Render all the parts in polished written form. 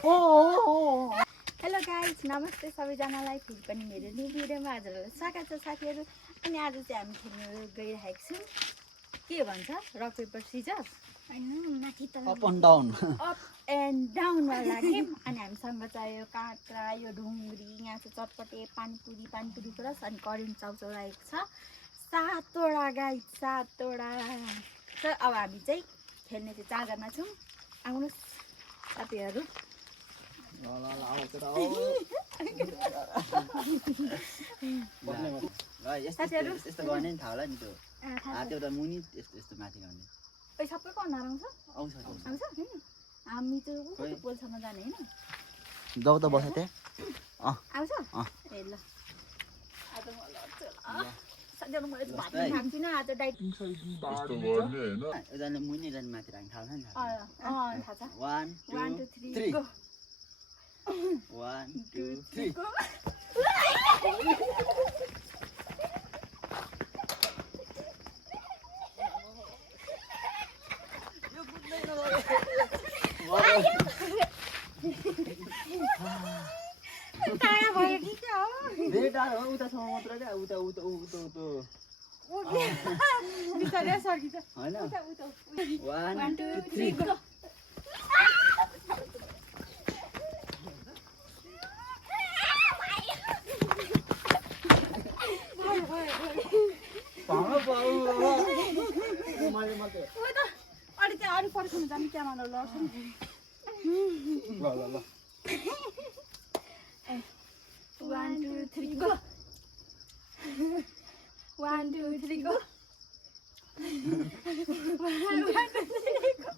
Hello guys, नमस्ते सबैजनालाई। फेरि पनि मेरो न्यू भिडियोमा हजुरहरूलाई स्वागत छ साथीहरू। अनि आज चाहिँ हामी खेल्न गइरहेको छौँ के भन्छ रक पेपर सिजर हैन माथि तल अप एन्ड डाउन वाला गेम। अनि हामीसँग चाहिँ यो काँक्रा, यो ढुङ्ग्री, यहाँ चाहिँ चटपटे पानीपुरी प्लस अनि करेन्ट चाउचाउ रहेको छ। 7वटा गाइस, 7वटा। त अब हामी चाहिँ खेल्ने चाहिँ 4जना छौँ। आउनुहोस् साथीहरू। यस्तो गर्ने नि थाहा होला नि त्यो हात एउटा मुनि यस्तो माथि गर्ने सबैको अनुहार आउँछ आउँछ हामी चाहिँ कस्तो पोलसम्म जाने होइन जाऊ त बस त्यहाँ आउँछ ए ल आज म साथीहरू मैले भात खान्थिनँ आज डाइट एकजना मुनि एकजना माथि राख्ने थाहा नि थाहा छ 1 2 3 गो 1 2 3 गो टाढा भयो कि क्या हो टाढा हो उतासम्म मात्र क्या उता बिस्तारै सर्किन्छ हैन 1 2 3 गो अरू पर्खिनु जाने क्यामेरा लड्छ नि ल 1 2 3 गो 1 2 3 गो 1 2 3 गो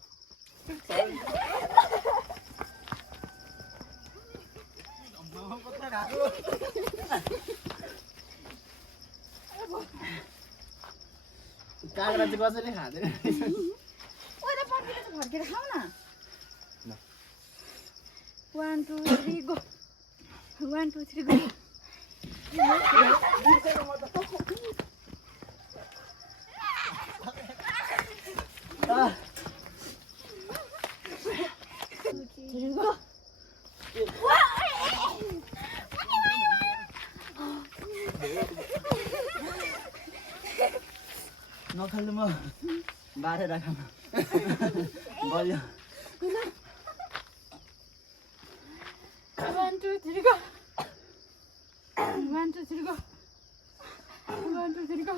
काँक्रा चाहिँ कसैले खाँदैन फर्केर खाऊ न 1 2 3 गो 1 2 3 गो नखाल्नु म बारे राखम बल्यो 1 2 3 गो 1 2 3 गो 1 2 3 गो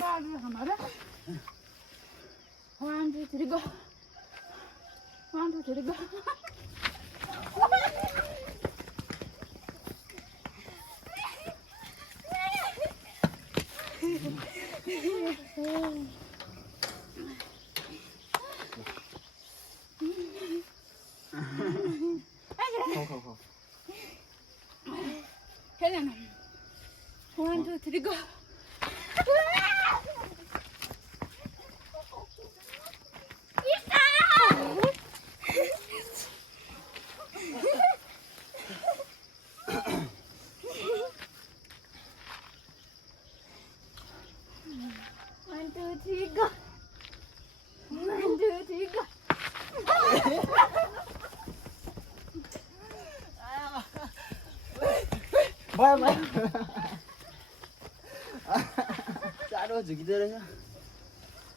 बार हमारा 1 2 3 गो 1 2 3 गो Helena 1 2 3 go साह्रो झुकिँदो रहेछ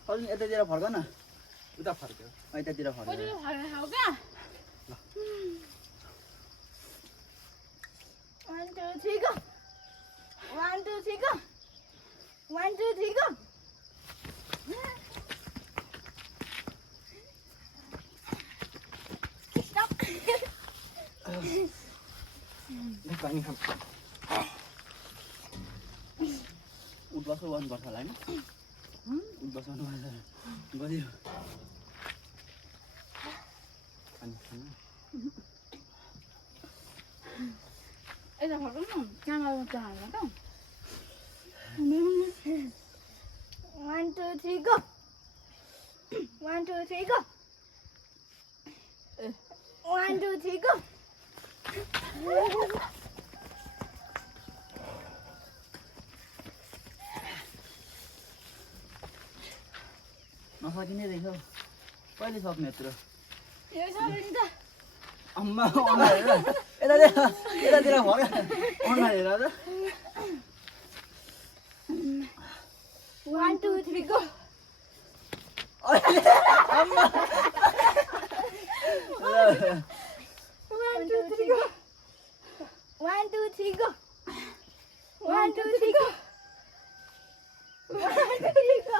अलि यतातिर फर्क न उता फर्क्यो यतातिर फर्क्यो 1 2 3 go 1 2 3 go 1 2 3 go stop पानी खाम उठ बस 1 वर्ष होला हैन उठ बस 1 वर्ष गयो पानी खान यता फर्कनु क्यामेरा चाहन्छ त 1 2 3 go 1 2 3 go 1 2 3 go नसकिने रहेछ हौ कहिले सक्ने यत्रो यो सल्यो नि त अम्मा अन्डा हेर यतातिर फर्क अन्डा हेर त 1 2 3 गो अम्मा 1 2 3 गो 1 2 3 गो 1 2 3 गो 1 2 3 गो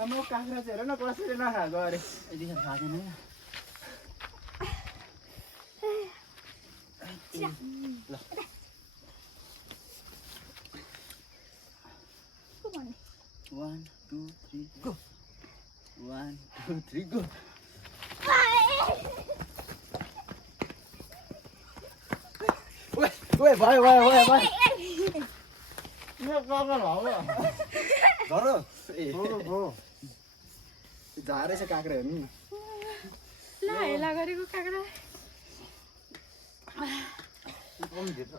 हाम्रो काँक्रा चाहिँ हेर न कसरी नखाएको अरे यतिखेर खाँदैन ल Come on. 1 2 3 go 1 2 3 go ओए भयो भयो भयो भयो यो काका लाउला धर ए हो झारे छ काक्रा हेर्नु नि ल हेला गरेको काक्रा कम भित्र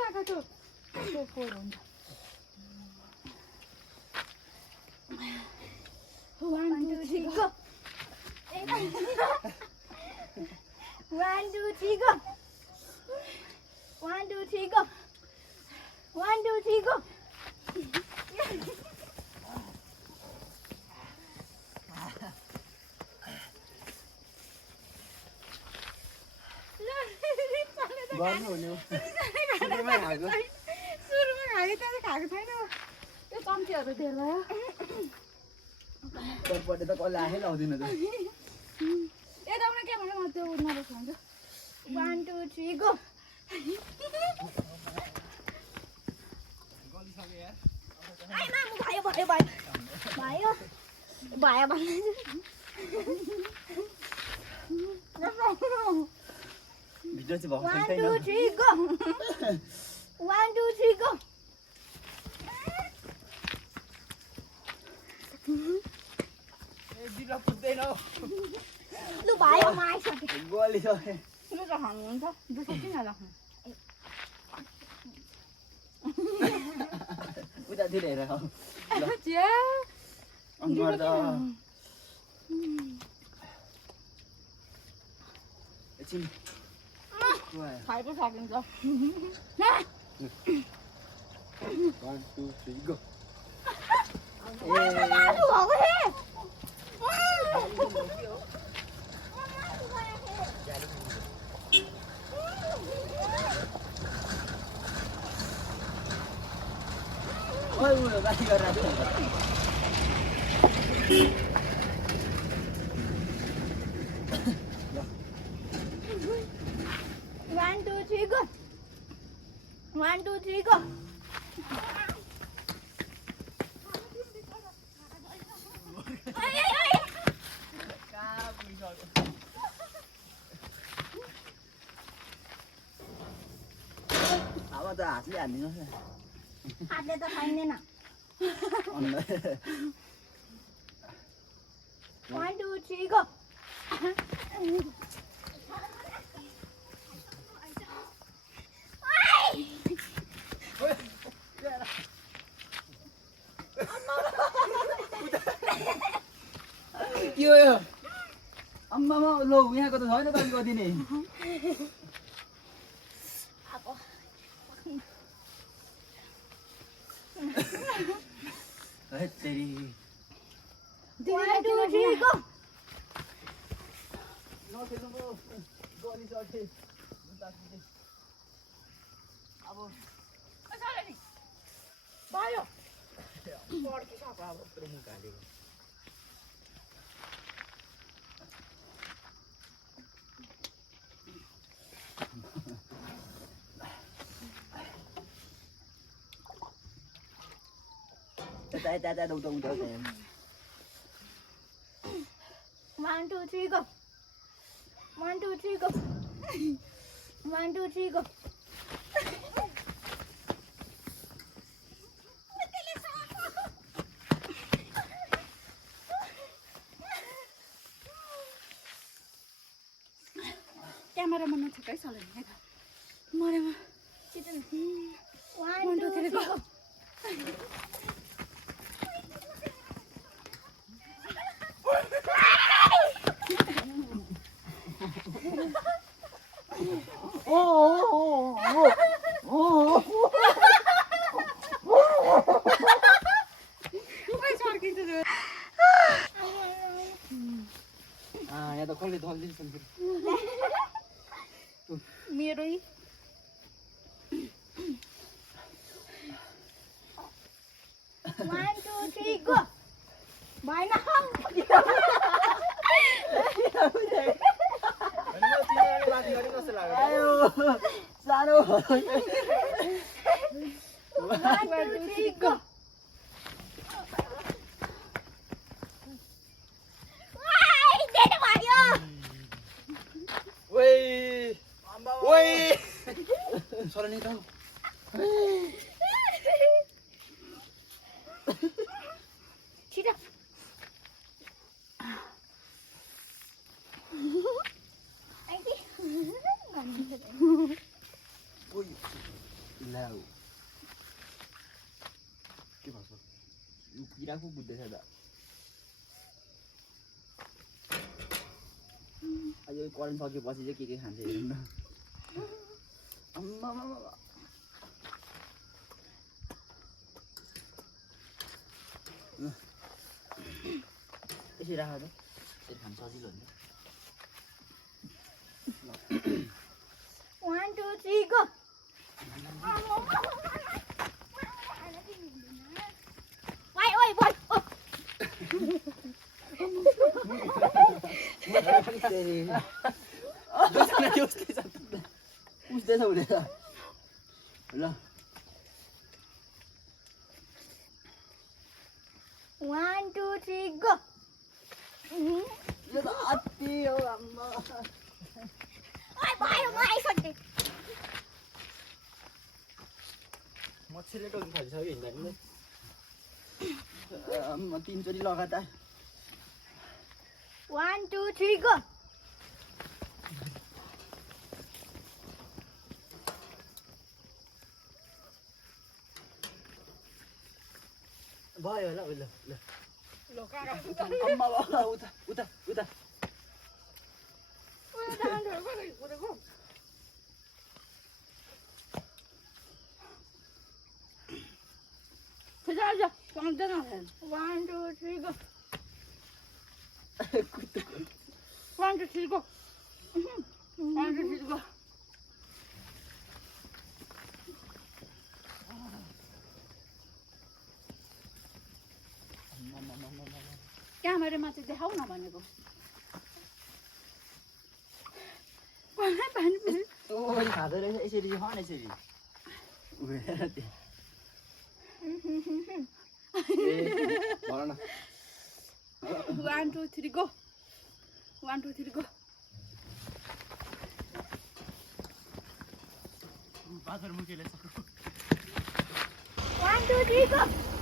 राखेको त्यो त्यो फोर हुन्छ 1 2 3 गो 1 2 3 गो 1 2 3 गो 1 2 3 गो गर्नु हुने हो सुरुमा खाएको सुरुमा खायो त्यहाँ खाएको छैन त्यो चम्चीहरू धेर भयो तलपट्टि त कसले आफै लाउँदिन त यता आउन के भने म त्यो नरोस् भन्छु 1 2 3 गो आइ मामु भयो भयो भयो भयो भयो भन्नु भिडियो चाहिँ भएको 1 छैन 2 3 गो 1 2 3 गो ए दिला पुग्दैन लु भयो म आइसकेँ गोली सक्यो लु त खानुहुन्छ दुसो किन राख्नु उतातिर हेर हौ चिया अङ्गार त एकछिन खाइ पो सकिन्छ 1 2 3 गो ओइ उयो गाडी गरेर राख्नु One, two, three, go. 1 2 3 go. Ai ai ai. अब त हातले हालिदिनुहोस् न हातले त खाइँदैन 1 2 3 go. के हो यो अम्मामा लो यहाँको त छैन त कति नै तेरी 1 2 3 go. नखेल्नु पो गरी सके अब भयो पड्किसक्यो अब यत्रो मुख हालेको यता यता यता उता उता 1 2 3 go. 1 2 3 go. 1 2 3 go. क्यामेरामा नछुटाइ चल्यो नि मरेमा One, two, three, go. यहाँ त कसले ढल्दिन्छ मेरै One, two, three, go. भएन सानो One, two, three, go. Sir नि त छिटो ल्याउ के भन्छ यो किरा पो बुझ्दैछ त अझै करेन्ट सकेपछि चाहिँ के खान्छ हेरौँ न अम्मा यसरी राख त यसरी खान सजिलो हुन्छ One, two, three, go. Why, oi, boy. Oh. पुस्दैछ उसले त ल One, two, three, go. यो त अति हो आम्मा Oi, boy, आइसक्यो मच्छरले टोक्नु थालिसक्यो हिँड्दा आम्मा तीनचोटि लगातार One, two, three, go. भयो होला ल ल अम्मा उता उता उता One, two, three, go. One, two, three, go. One, two, three, go. क्यामेरामा चाहिँ देखाउ न भनेको खाँदो रहेछ यसरी खाऊ न यसरी उभिएर त्यहाँ भन न 1, 2, 3, go. 1, 2, 3, go. बादर मुकेले 1, 2, 3, go.